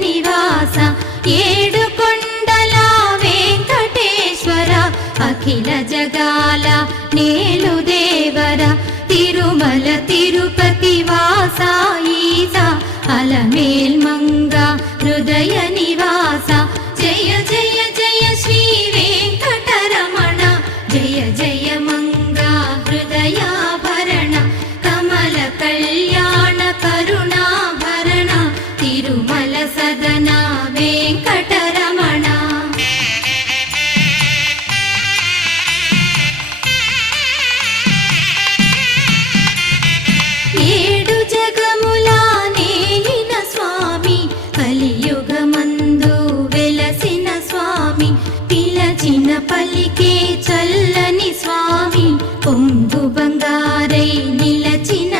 నివాస ఏడు కొండల వెంకటేశ్వర అఖిల జగాల నేలు దేవర తిరుమల తిరుపతి వాస ఈస అలమేల్ మంగ హృదయ నివాస జయ జయ జయ శ్రీ వెంకటరమణ జయ జయ మంగ హృదయాభరణ కమల కళ్యాణ కరుణాభరణ తిరుమల సదన వెంకటరమణ ఏడు జగముల నేలిన స్వామి కలియుగమందు వెలసిన స్వామి పిలచిన పలికే చల్లని స్వామి పొంగు బంగారై నిలచిన